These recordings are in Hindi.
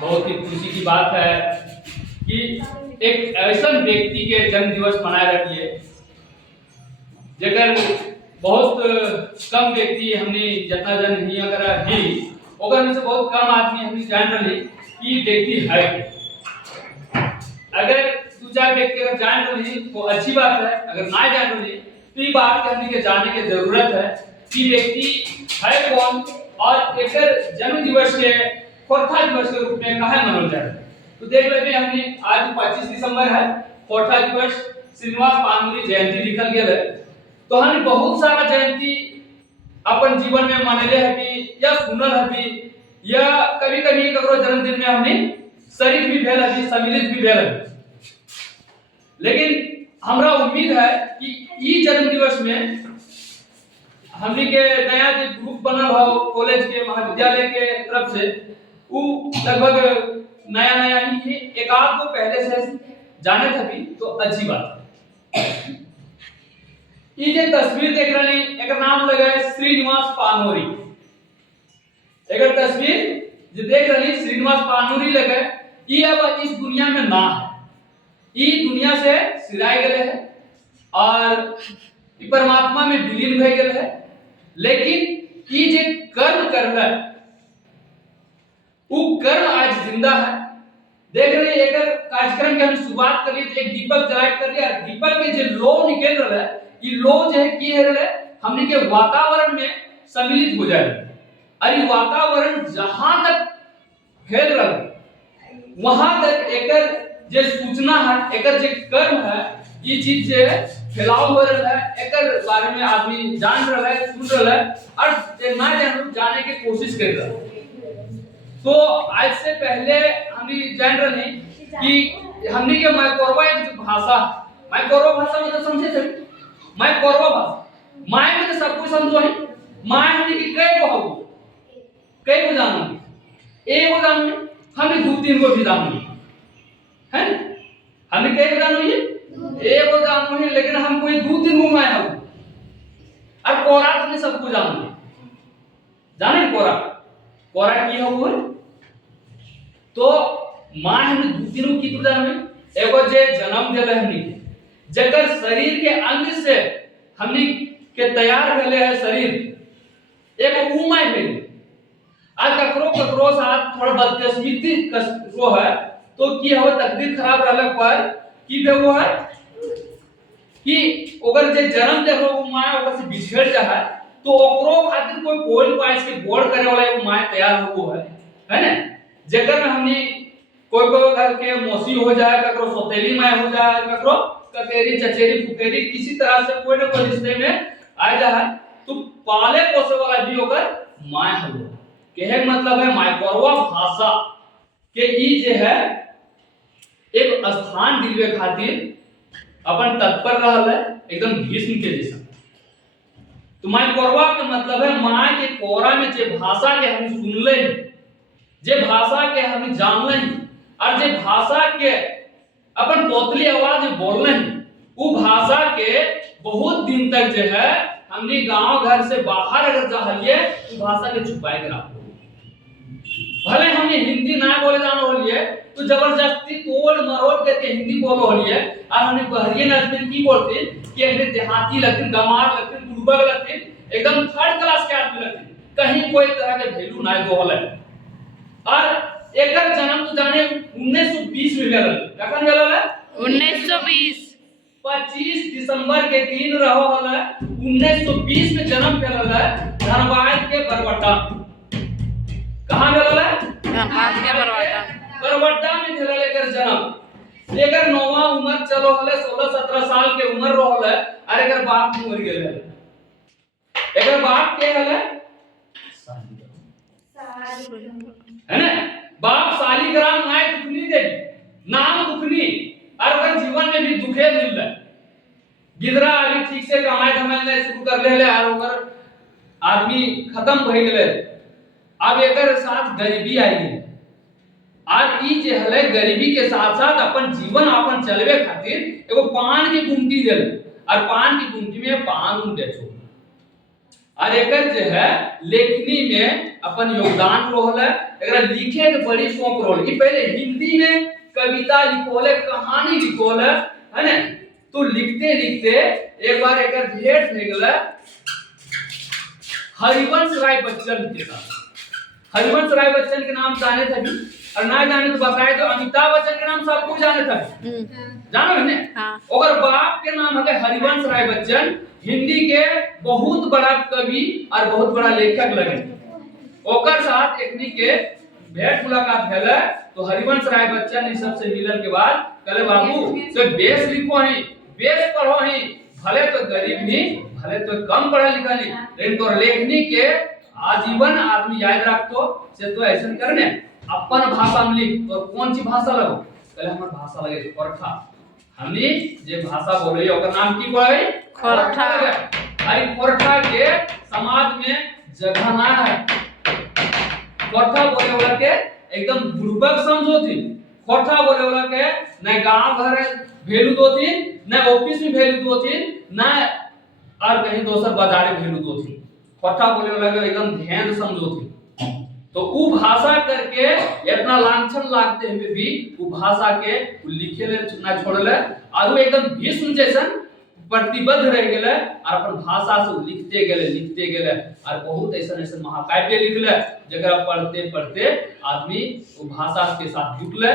बहुत ही खुशी की बात है कि एक ऐसा व्यक्ति के जन्म दिवस मनाए रखिए जगह बहुत कम व्यक्ति हमने जितना जन नहीं अगर भी ओकर में से बहुत कम आदमी हमने जान रही कि व्यक्ति है। अगर दो चार व्यक्ति अगर जान रही तो अच्छी बात है, अगर ना जान रही तो ये बात हमने के जानने की जरूरत है कि व्यक्ति है कौन और एक जन्म दिवस के चौथा दिवस के रूप में कहा मनाया जाए। तो देख लेते हैं हमने आज 25 दिसंबर है, चौथा दिवस श्रीनिवास पानमुरी जयंती लिखल गया है। तो हमने बहुत सारा जयंती अपन जीवन में मानले है भी या सुनल है भी या कभी-कभी ककरो जन्मदिन में हमने शरीक भी भेल है, सम्मिलित भी भेल है। लेकिन हमरा उम्मीद है कि ई जन्म दिवस में हमनी के नया जो ग्रुप बनल हो कॉलेज के महाविद्यालय के तरफ से वो लगभग नया नया ही एक आध को पहले से जाने थे भी तो अच्छी बात है। ये जो तस्वीर देख रहे हैं एक नाम लगा है श्रीनिवास पानोरी। एक तस्वीर जो देख रहे हैं श्रीनिवास पानोरी लगा है, ये अब इस दुनिया में ना है, ये दुनिया से सिराए गए हैं और परमात्मा में विलीन भए गए हैं। लेकिन ये जो कर्म कर रहा है वो कर्म आज जिंदा है। देख रहे एक कार्यक्रम के हम शुरुआत करिए एक दीपक जलाए कर लिया, दीपक के जो लो निकल रहा है ये लो जो है की है हमने के वातावरण में सम्मिलित हो जाए और ये वातावरण जहां तक फैल रहा है वहां तक एक जो सूचना है एक जो कर्म है ये चीज जो है फैलाव हो रहा है, एक बारे में आदमी जान रहा है, सुन रहा है और ना जाने की कोशिश कर रहा है। तो आज से पहले हम जान रहे कि हमने के माइकोरवा एक भाषा, माइकोरवा भाषा मतलब समझे थे, माइकोरवा भाषा माय में तो सब कुछ समझो है। माय हमने की कई को जानोगे, एक को जानोगे, हमने दो तीन को भी जानोगे है ना, हमने कई को जानोगे एक को जानोगे लेकिन हम कोई दो तीन को माय हो और कोरा हमने सबको जानोगे। जाने कोरा कोरा की है वो तो मां हमने दो तीनों की तुझा में एगो जे जन्म देले हमनी के जकर शरीर के अंग से हमनी के तैयार भेले है शरीर एगो उमाय भेले आ ककरो साथ थोड़ा बदकिस्मती को है तो की हो तकदीर खराब रहले पर की वो है कि ओकर जे जन्म देहो वो मां ओकर से बिछड़ जा है तो ओकरो खातिर कोई कोल पाइस के बोर्ड करे वाला एगो मां तैयार हो है ना, जगह में हमने कोई घर के मौसी हो जाए, ककरो सौतेली माय हो जाए, ककरो ककेरी चचेरी फुकेरी किसी तरह से कोई ना कोई रिश्ते में आ जाए तो पाले पोसे वाला भी होकर माय हो। कहे मतलब है माइकोरवा भाषा के ई जे है एक स्थान दिलवे खातिर अपन तत्पर रहल है एकदम भीष्म के जैसा। तो माइकोरवा के मतलब है माय के कोरा में जे भाषा के हम सुनले जे भाषा के हम जानले और जे भाषा के अपन पोतली आवाज बोलने वो भाषा के बहुत दिन तक जो है हमने गांव घर से बाहर अगर जाइए तो भाषा के छुपाए के रखो। भले हमने हिंदी ना बोले जानो होलिए तो जबरदस्ती तोड़ मरोड़ करके हिंदी बोलो होलिए और हमने बहरिया नजर की बोलते कि हमने देहाती लगते गमार लगते बुड़बक लगते एकदम थर्ड क्लास के आदमी लगते, कहीं कोई तरह के वैल्यू ना दो होले। और एकर जन्म तो जाने 1920 में भेल कखन भेल है 1920 25 दिसंबर के दिन रहो है 1920 में जन्म भेल है धनबाद के बरबट्टा। कहां भेल है धनबाद के बरबट्टा में भेल एकर जन्म। एकर नौवा उम्र चलो हले 16-17 साल के उम्र रहल है और एकर बाप मर गेल है। एकर बाप के हले है ना, बाप शालिग्राम नाय दुखनी देगी नाम दुखनी और ओकर जीवन में भी दुखे मिल रहा। गिदरा अभी ठीक से कमाए धमाए शुरू कर ले और ओकर आदमी खत्म भई गेले। अब एकर साथ गरीबी आई है और ई जे हले गरीबी के साथ साथ अपन जीवन अपन चलवे खातिर एगो पान की गुमटी देल और पान की गुमटी में पान बेचो और एकर जे है लेखनी में अपन योगदान रहल है, एकरा लिखे के बड़ी शौक रहल। ई पहले हिंदी में कविता लिखोल है, कहानी लिखोल है ना। तो लिखते लिखते एक बार एकर भेंट हो गेल हरिवंश राय बच्चन के साथ। हरिवंश राय बच्चन के नाम जाने थे भी, और ना जाने तो बताए तो अमिताभ बच्चन के नाम सब कुछ जाने थे, जानो है ने। हाँ। और बाप के नाम है हरिवंश राय बच्चन, हिंदी के बहुत बड़ा कवि और बहुत बड़ा लेखक लगे। ओकर साथ एकनी के भेंट मुलाकात भेल। तो हरिवंश राय बच्चन इ सब से मिलल के बाद कहले बाबू तो बेस लिखो ही, बेस पढ़ो ही, भले तो गरीब ही, भले तो कम पढ़ा लिखा नहीं, लेकिन तो लेखनी के आजीवन आदमी याद रखतो से तो ऐसा करने अपन भाषा में लिख। तो कौन सी भाषा लगो? कहले हमर भाषा लगे खोरठा। हमनी जे भाषा बोले ओकर नाम की बोले? खोरठा। अरे खोरठा के समाज में जगह ना है। खोरठा बोले वाला के एकदम बुर्बक समझोती। खोरठा बोले वाला के न गांव घर भेलू दोती, न ऑफिस में भेलू दोती, न और कहीं दोसर बाजारे भेलू दोती। खोरठा बोले वाला के एकदम ध्यान समझोती। तो वो भाषा करके इतना लांछन लागते हुए भी वो भाषा के लिखे ले ना छोड़ले, और वो एकदम भीष्म जैसन प्रतिबद्ध रह गेले और अपन भाषा से लिखते गेले और बहुत ऐसा ऐसा महाकाव्य लिखले जकरा पढ़ते पढ़ते आदमी वो भाषा के साथ जुटले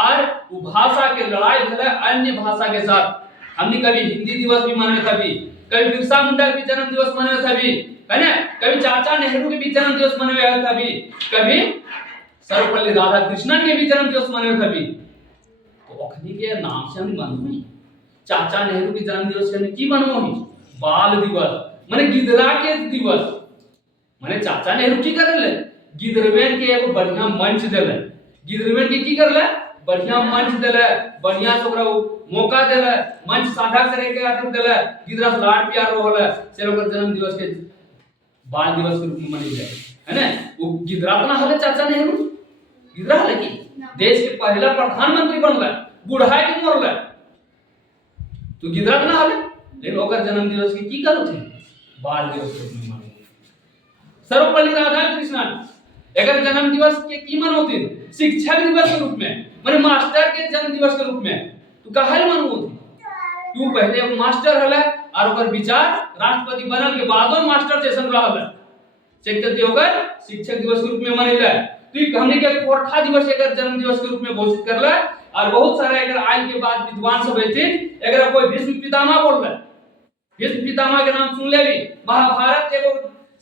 और वो भाषा के लड़ाई भेले अन्य भाषा के साथ। हमने कभी हिंदी दिवस भी मनावे था, कभी बिरसा मुंडा के भी जन्म दिवस मनावे था, है ना, कभी चाचा नेहरू के भी जन्म दिवस मनावे था, कभी सर्वपल्ली राधाकृष्णन के भी जन्म दिवस मनावे था। तो अखनी के नाम से हम मनोही चाचा नेहरू के जन्म दिवस के की मनोही बाल दिवस माने गिदरा के दिवस। माने चाचा नेहरू की करले गिदरवेन के एगो बढ़िया मंच देले, गिदरवेन के की करले बढ़िया मंच देले, बढ़िया से ओकरा मौका देले, मंच साझा करे के आदर देले, गिदरा से लाड प्यार रहले से ओकर जन्म दिवस के बाल दिवस के रूप में मनाई जाए, है ना। वो गिदरा ना हले चाचा नेहरू, गिदरा हले की देश के पहला प्रधानमंत्री बनले, बुढ़ाई के मरले, तो गिदरा ना हले, लेकिन ओकर जन्म दिवस की करो थे बाल दिवस के रूप में मनाई। सर्वपल्ली राधाकृष्णन एकर जन्म दिवस के की मनोती शिक्षक दिवस के रूप में, माने मास्टर के जन्म दिवस के रूप में। तो काहे मनोती क्यों पहले वो मास्टर हले और ओकर विचार राष्ट्रपति बनल के बादो मास्टर जैसन रहल चैतन्य ओकर शिक्षक दिवस के रूप में मनेले। तो हमने के खोरठा दिवस एकर जन्म दिवस के रूप में घोषित करले और बहुत सारा एकर आय के बाद विद्वान सब हेथिन एकर कोई भीष्म पितामह बोलले। भीष्म पितामह के नाम सुन ले भी, महाभारत एगो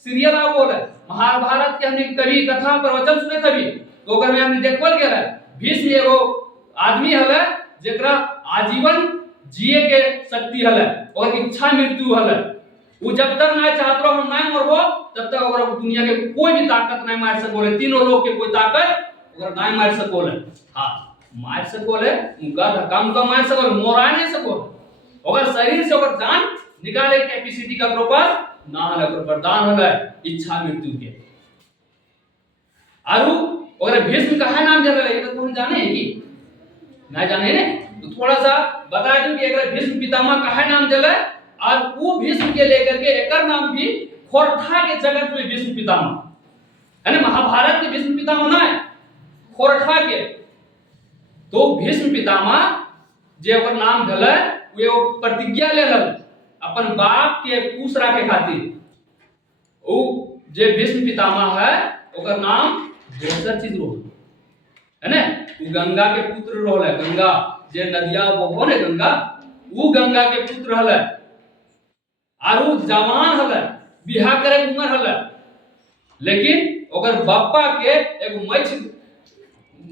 सीरियल आ बोले, महाभारत के हमने कभी कथा प्रवचन सुने तभी तो ओकर में हमने देखबल गेल भीष्म एगो आदमी हले जेकरा आजीवन जिए के शक्ति हले, और इच्छा मृत्यु हले। वो जब तक ना चाहत रहो हम ना मरबो तब तक ओकरा दुनिया के कोई भी ताकत नहीं मार सकोले, तीनों लोग के कोई ताकत ओकरा नहीं मार सकोले। हां मार सकोले उनका धक्का का मार सकोले, मोरा नहीं सकोले। ओकर शरीर से ओकर जान निकाले कैपेसिटी का प्रॉपर ना हले, ओकर वरदान हले इच्छा मृत्यु के। आरु ओकरा भीष्म का नाम दे रहे ये तो तुम जाने हैं कि ना जाने ने, तो थोड़ा सा बता दूं कि एकरा भीष्म पितामह काहे नाम देले और वो भीष्म के लेकर के एकर नाम भी खोरठा के जगत में भीष्म पितामह, है ना। महाभारत के भीष्म पितामह ना है, खोरठा के। तो भीष्म पितामह जे ओकर नाम देले वो एगो प्रतिज्ञा लेलल अपन बाप के खुश रखे खातिर। वो जे भीष्म पितामह है ओकर नाम दोसर चीज रो, है ना। वो गंगा के पुत्र रहले, गंगा जे नदिया बहो ने गंगा, वो गंगा के पुत्र हले और वो जवान हले, बियाह करे के उम्र हले। लेकिन ओकर बापा के एगो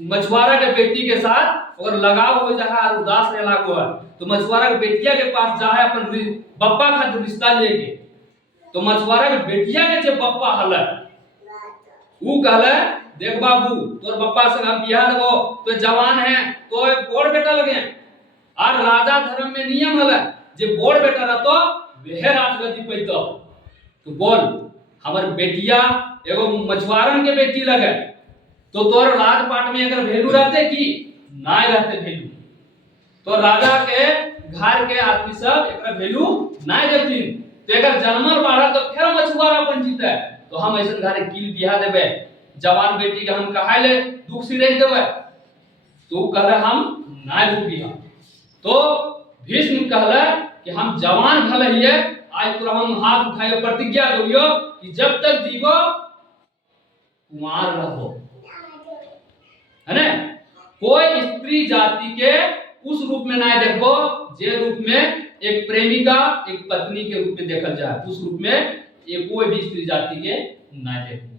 मछुआरा के बेटी के साथ ओकर लगाव हो जा और उदास रह लागो है। तो मछुआरा के बेटिया के पास जा है अपन बापा खातिर रिश्ता लेके। तो मछुआरा के बेटिया के जे बापा हले वो कहले देख बाबू तोर बापा से हम बियाह देबो, तो जवान है तो बड़ बेटा लगे, और राजा धर्म में नियम हले जे बड़ बेटा रहतो वह राजगद्दी पैतो। तो बोल हमर बेटिया एगो मछुआरन के बेटी लगे तो तोर राजपाट में अगर वैल्यू रहते कि ना रहते वैल्यू, तो राजा के घर के आदमी सब एकरा वैल्यू ना देथिन। तो एकर जन्मल बाढ़ा तो फिर मछुआरा बन जीते, तो हम ऐसे घरे किल बिहा देबे, जवान बेटी के हम कहा ले दुख सिरे देबे, तो कहले हम ना रुकिया। तो भीष्म कहले कि हम जवान भले हिए, आज तो हम हाथ उठाए प्रतिज्ञा करियो कि जब तक जीवो कुमार रहो, है ना। कोई स्त्री जाति के उस रूप में ना देखो जे रूप में एक प्रेमिका एक पत्नी के रूप में देखल जाए, उस रूप में ये कोई भी स्त्री जाति के ना देखो।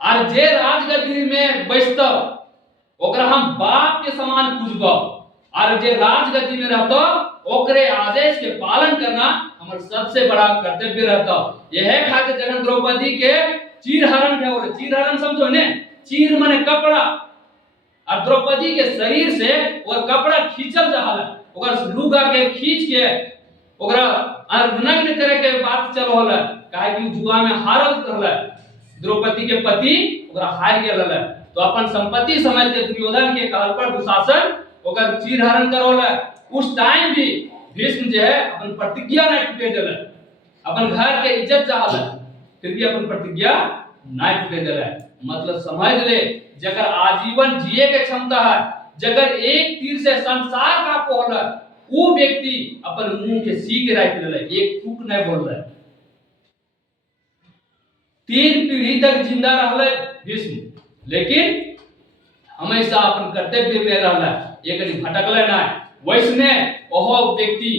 और जे राजगद्दी में बैठतो ओकरा हम बाप के समान पूजबो, और जे राजगद्दी में रहतो ओकरे आदेश के पालन करना हमर सबसे बड़ा कर्तव्य रहता। यह खातिर जगन द्रौपदी के चीर हरण के बोले, चीर हरण समझो ने, चीर माने कपड़ा, और द्रौपदी के शरीर से और कपड़ा खींचल जाहल, ओकर लुगा के खींच के ओकरा अर्धनग्न करे के बात चल रहल, काहे कि जुआ में हारल रहल, द्रौपदी के पति ओकरा हार गेल रहल। तो अपन संपत्ति समझ के दुर्योधन के कहल पर दुशासन ओकर चीर हरण करौल। उस टाइम भी भीष्म जो है अपन प्रतिज्ञा नहीं टूटे दिले, अपन घर के इज्जत चाहल, फिर भी अपन प्रतिज्ञा नहीं टूटे दिले। मतलब समझ ले, जगर आजीवन जिए के क्षमता है, जगर एक तीर से संसार का पोहल, वो व्यक्ति अपन मुंह के सी के रख ले, एक फूक नहीं बोल रहा। 3 पीढ़ी तक जिंदा रहले भीष्म, लेकिन हमेशा अपन कर्तव्य में रहला, एक भटकले ना। वैसने ओहो व्यक्ति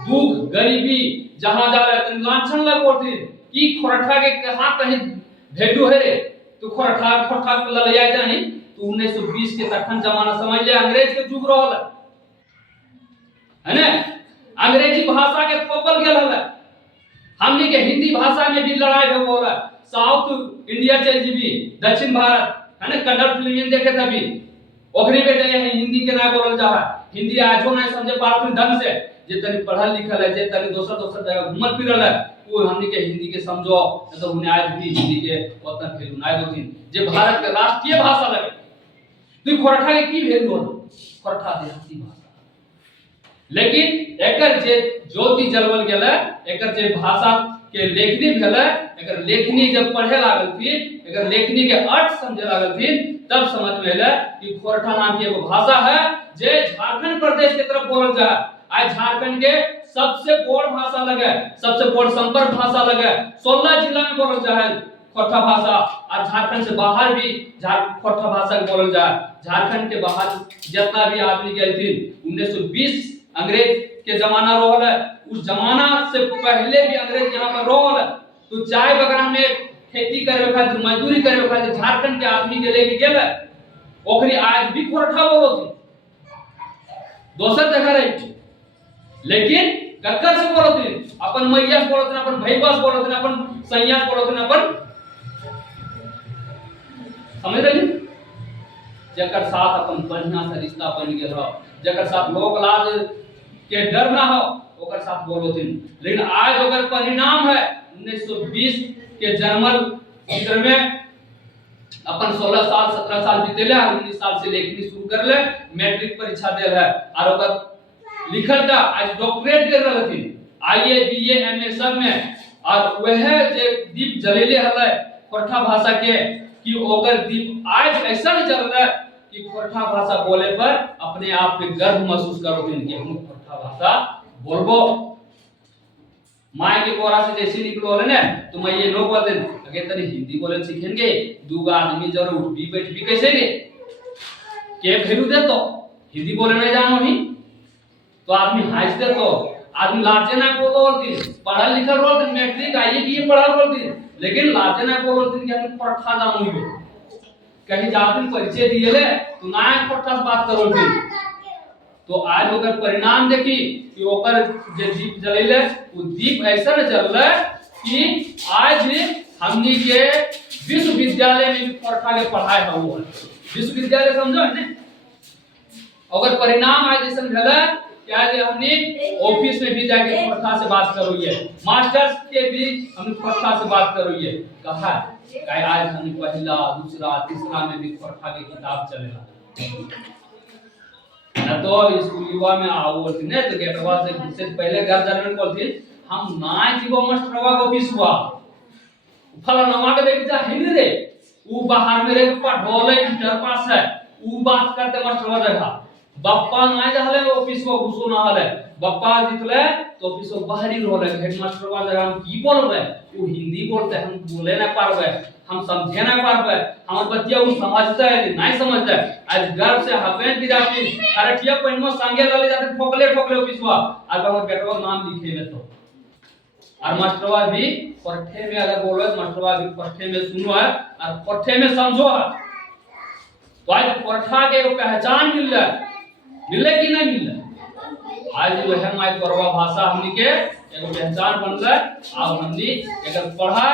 दुख गरीबी जहां जाला तन लांछन लगोती की खोरठा के कहां कहीं भेडू है रे, तो खोरठा खोरठा के ललिया जानी। तो 1920 के तखन जमाना समझ ले, अंग्रेज के जुग रहल है ना, अंग्रेजी भाषा के थोपल गेल हल। हमनी के हिंदी भाषा में भी लड़ाई हो बोला, साउथ इंडिया चल जीबी, दक्षिण भारत है ना, कन्नड़ फिल्म देखे तभी ओखरी बेटे है हिंदी के ना बोलल जा, हिंदी आजो ना समझे पारथुन ढंग से। जे तनी पढ़ल लिखल है, जे तनी दोसर जगह घूमल फिरल है, वो हमनी के हिंदी के समझो, न तो उन्हें आज भी हिंदी के उतना वैल्यू ना दोथिन जे भारत के राष्ट्रीय भाषा लगे। तो खोरठा के की वैल्यू हो, खोरठा देहाती भाषा। लेकिन एकर जे ज्योति जलवल गेले, एकर जे भाषा के लेखनी भेले, एकर लेखनी जब पढ़े लागल थी, एकर लेखनी के अर्थ समझे लागल थी, तब समझ में आइले कि खोरठा नाम की एगो भाषा है जे झारखंड प्रदेश के तरफ बोलल जाए। आज झारखंड के सबसे बड़ भाषा लगे, सबसे बड़ संपर्क भाषा लगे, 16 जिला में बोलल जाए खोरठा भाषा। और झारखंड से बाहर भी खोरठा भाषा बोलल जाए। झारखंड के बाहर जितना भी आदमी गए थे, 1920 अंग्रेज के जमाना रहल है, उस जमाना से पहले भी अंग्रेज यहाँ पर रहल। तो चाय बगान में खेती करे खातिर, मजदूरी करे खातिर झारखंड के आदमी के लेके गेल, ओकरी आज भी खोरठा बोलो थी, दोसर जगह रही। लेकिन कक्कर से बोलो थी, अपन मैया से बोलो थे, अपन भैया से बोलो थे, अपन सैया से बोलो थे, अपन समझ रही, जकर साथ अपन बढ़िया से रिश्ता बन गेल हो, जकर साथ लोग लाज के डर ना हो, ओकर साथ बोलो थी। लेकिन आज ओकर परिणाम है 1920 के जर्मन चित्र में अपन 16 साल 17 साल बीतेले, और 19 साल से लेखनी शुरू कर ले, मैट्रिक परीक्षा देल है, और ओकर लिखल का आज डॉक्टरेट कर रहल थी, आईए बीए एमए सब में। और वह जे दीप जलेले हले खोरठा भाषा के, कि ओकर दीप आज ऐसा जल रहा है कि खोरठा भाषा बोले पर अपने आप में गर्व महसूस करो कि हम खोरठा भाषा बोलबो। माय के कोरा से जैसे निकलो है ना, तो मैं ये नो बोल दे अगे तनी हिंदी बोले सीखेंगे, दो आदमी जरूर उठ भी बैठ भी कैसे रे के भेलू दे, तो हिंदी बोले नहीं जानो ही तो आदमी हंस दे, तो आदमी लाजे ना बोलती, पढ़ल लिखल रोल मैट्रिक आईए बीए पढ़ल रोलती, लेकिन लाजे ना बोलती कि हम खोरठा जानो ही कहीं जातिन परिचय दिए ले तो ना खोरठा से बात करोगी। तो आज ओकर परिणाम देखी कि ओकर जे दीप जलेले, वो दीप ऐसा जलले कि आज हमनी के विश्वविद्यालय में भी खोरठा के पढ़ाई हो। विश्वविद्यालय समझो है ना, ओकर परिणाम आज ऐसा भेला कि आज हमनी ऑफिस में भी जाके खोरठा से बात करोगे, मास्टर्स के भी हम खोरठा से बात करोगे। कहा काहे आज हमनी पहला दूसरा तीसरा में भी खोरठा के किताब चलेला, ना तो स्कूल युवा में आओ ने तो गेटवा से पहले घर जाने में बोलती हम ना जीवो मास्टरवा ऑफिस हुआ फलाना के बेटी जा हिंदी रे ऊ बाहर में रे पढ़ोले इंटर पास है ऊ बात करते मास्टर जगह बप्पा ना जाले ऑफिस को घुसो ना हले बप्पा जितले तो ऑफिस को बाहरी रोले हेड मास्टर वाला जगह हम की बोलबे ऊ हिंदी बोलते हम बोले ना पारबे हम समझे ना पारबे हमर बच्चा ऊ समझता है नहीं समझता है आज गर्व से हवेन दिराती अरठिया पन्नो संगे लले जाते ठोकले ठोकले ऑफिस वा आज हमर बेटवा नाम लिखे में तो और मास्टरवा भी पढ़े में अगर बोलो मास्टरवा भी पढ़े में सुनो है और पढ़े में समझो है तो आज पढ़ा के एक पहचान मिल रहा कि नहीं मिल रहा आज जो है हमारी गौरवा भाषा हमनी के एक पहचान बन रहा अब हमनी अगर पढ़ा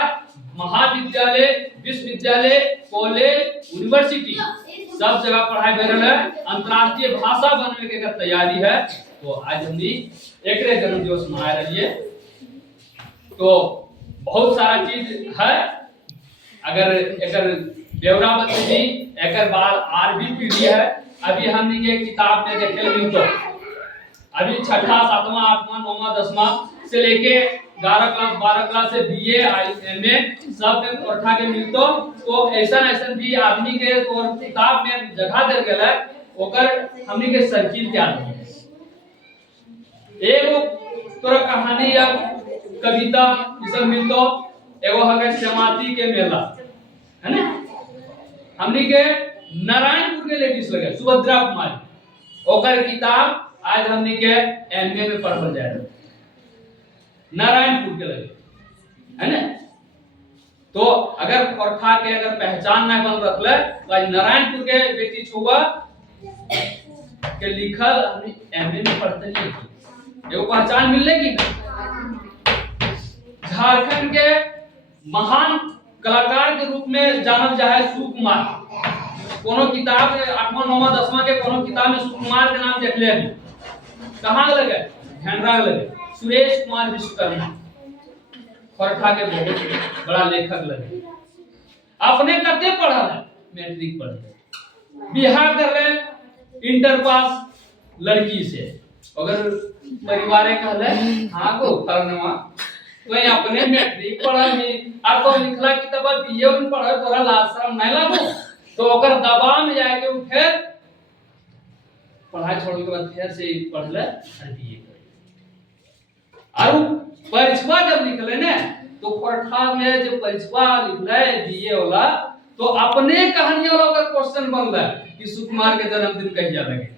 महाविद्यालय विश्वविद्यालय कॉलेज यूनिवर्सिटी सब जगह पढ़ाई हो रहा है अंतरराष्ट्रीय भाषा बनने के अगर तैयारी है तो आज हमनी एकरे जन्म दिवस मना रही है तो बहुत सारा चीज है अगर एकर ब्यौरा बतली एकर बाद आर भी पीढ़ी है अभी हमनी के किताब में देखे मिल तो अभी छठा सातवां आठवां नौवां दसवां से लेके 11 क्लास 12 क्लास से बीए एमए सब में पढ़ा के मिलतो तो ऐसा भी आदमी के और किताब में जगह दे गेल है ओकर हमनी के सर्किल क्या है एगो तोरा कहानी या कविता ई सब मिलतो एगो हके समाती के मेला है ना हमनी के नारायणपुर के लेडीज लगे सुभद्रा कुमारी ओकर किताब आज हमनी के एमए में पढ़ल जाए नारायणपुर के लगे है ना तो अगर पढ़ा के अगर पहचान ना बन रखले तो आज नारायणपुर के बेटी छुआ के लिखल हमनी एमए में पढ़ते नहीं एगो पहचान मिलले कि नहीं झारखंड के महान कलाकार के रूप में जानल जाए सुकुमार कोनो किताब में 8वां 9वां 10वां के कोनो किताब में सुकुमार के नाम देख ले कहां लगे ध्यानरा लगे सुरेश कुमार विश्वकर्मा पढ़ा के बहुत बड़ा लेखक लगे अपने कते पढ़ा है मैट्रिक पढ़े बिहार कर ले इंटर पास लड़की से अगर परिवार कहले हां को करनवा तो अपने मैट्रिक पढ़ा नहीं आ तो लिखला किताब बीए में पढ़ा तोरा लाज शरम नहीं लागो तो ओकर दबाव में जाके उ फिर पढ़ाई छोड़ के बाद फिर से पढ़ले और बीए करे और परीक्षा जब निकले ने तो परीक्षा में जब परीक्षा लिखले बीए वाला तो अपने कहानी वाला का क्वेश्चन बनला कि सुकुमार के जन्मदिन कहिया लगे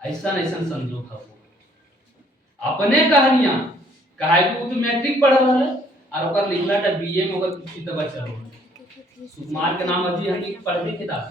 ऐसा नहीं समझो था अपने कहानियां काहे कि तो मैट्रिक पढ़ल है और ओकर लिखला त बीए में ओकर किताब चलो सुकुमार के नाम अभी हमनी पढ़बे किताब